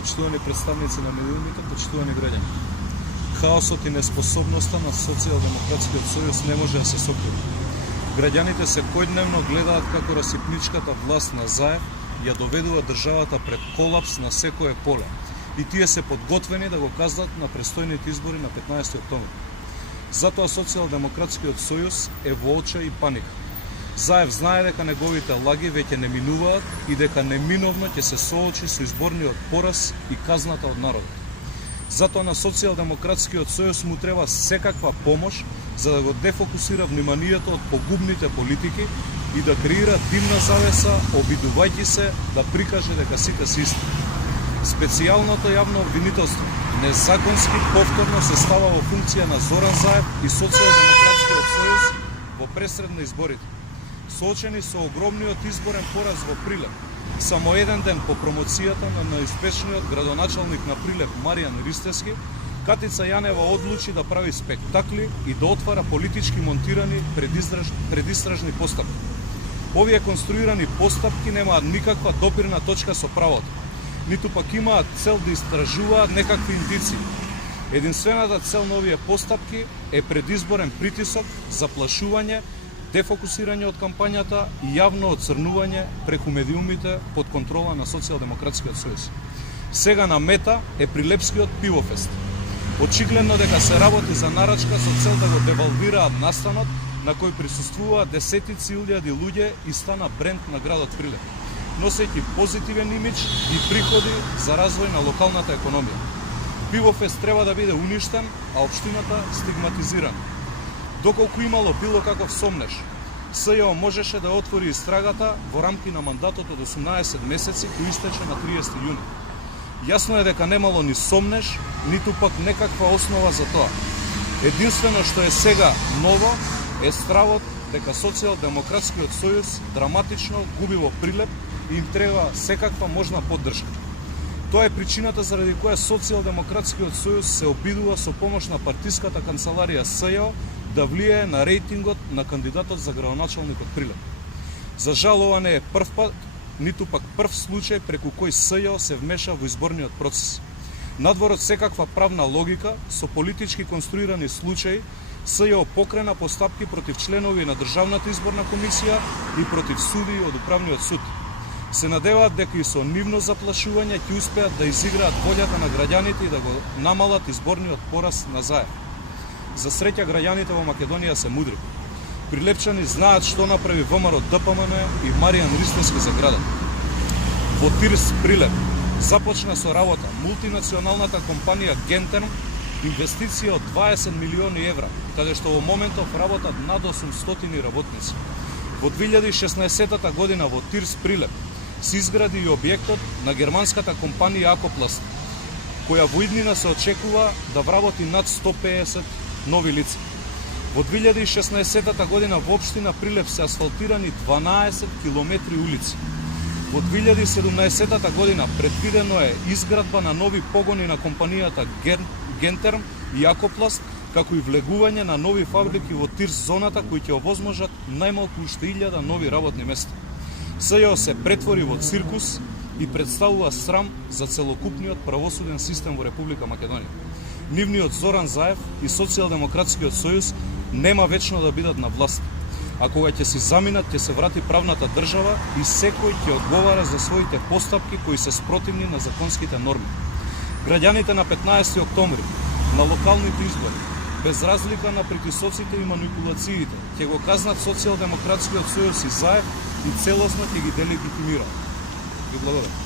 почитувани представници на медиумите, почитувани граѓани. Хаосот и неспособноста на Социјалдемократскиот сојуз не може да се сокрие. Граѓаните секојдневно гледаат како расипничката власт на Заев ја доведува државата пред колапс на секое поле и тие се подготвени да го казнат на престојните избори на 15 октомври. Затоа Социјалдемократскиот сојуз е во очај и паника. Заев знае дека неговите лаги веќе не минуваат и дека неминовно ќе се соочи со изборниот пораз и казната од народот. Затоа на Социјалдемократскиот сојуз му треба секаква помош за да го дефокусира вниманието од погубните политики и да креира димна завеса, обидувајќи се да прикаже дека сите се исти. Специјалното јавно обвинителство незаконски повторно се става во функција на Зоран Заев и Социјалдемократскиот сојуз во пресред на изборите. Соочени со огромниот изборен пораз во Прилеп, само еден ден по промоцијата на најуспешниот градоначалник на Прилеп Маријан Ристевски, Катица Јанева одлучи да прави спектакли и да отвара политички монтирани предистражни постапки. Овие конструирани постапки немаат никаква допирна точка со правото, ниту пак имаат цел да истражуваат некакви индици. Единствената цел на овие постапки е предизборен притисок, заплашување, дефокусирање од кампањата и јавно оцрнување преку медиумите под контрола на Социјалдемократскиот сојуз. Сега на мета е Прилепскиот пивофест. Очигледно дека се работи за нарачка со цел да го девалвираат настанот на кој присуствуваат десетици илјади луѓе и стана бренд на градот Прилеп, носејќи позитивен имидж и приходи за развој на локалната економија. Пивофест треба да биде уништен, а општината стигматизирана. Доколку имало било каков сомнеш, СЈО можеше да отвори истрагата во рамки на мандатот од 18 месеци кој истече на 30 јуни. Јасно е дека немало ни сомнеш, ниту пак некаква основа за тоа. Единствено што е сега ново е стравот дека Социјалдемократскиот сојуз драматично губи во Прилеп и им треба секаква можна поддршка. Тоа е причината заради која Социјалдемократскиот сојуз се обидува со помош на партиската канцеларија СЈО да влијае на рейтингот на кандидатот за градоначалник од Прилеп. За жал, ова не е прв пат, ниту пак прв случај преку кој СЈО се вмеша во изборниот процес. Надвор од секаква правна логика, со политички конструирани случаи, СЈО покрена постапки против членови на Државната изборна комисија и против суди од Управниот суд. Се надеваат дека и со нивно заплашување ќе успеат да изиграат волјата на граѓаните и да го намалат изборниот пораз на Заев. За среќа, граѓаните во Македонија се мудри. Прилепчани знаат што направи ВМРО ДПМН и Маријан Ристевски за градот. Во Тирс Прилеп започна со работа мултинационалната компанија Гентерм, инвестиција од 20 милиони евра, каде што во моментов работат над 800 работници. Во 2016 година во Тирс Прилеп се изгради и објектот на германската компанија Акопласт, која во иднина се очекува да вработи над 150 нови лица. Во 2016 година во општина Прилеп се асфалтирани 12 километри улици. Во 2017 година предвидено е изградба на нови погони на компанијата Гентерм и Акопласт, како и влегување на нови фабрики во Тирс зоната кои ќе овозможат најмалку уште 1000 нови работни места. СЈО се претвори во циркус и представува срам за целокупниот правосуден систем во Република Македонија. Нивниот Зоран Заев и Социјалдемократскиот сојуз нема вечно да бидат на власт. А кога ќе се заминат, ќе се врати правната држава и секој ќе одговара за своите постапки кои се спротивни на законските норми. Граѓаните на 15 октомври, на локалните избори, без разлика на притисоците и манипулациите, ќе го казнат Социјалдемократскиот сојуз и Заев и целосно ќе ги делегитимираат. Ви благодарам.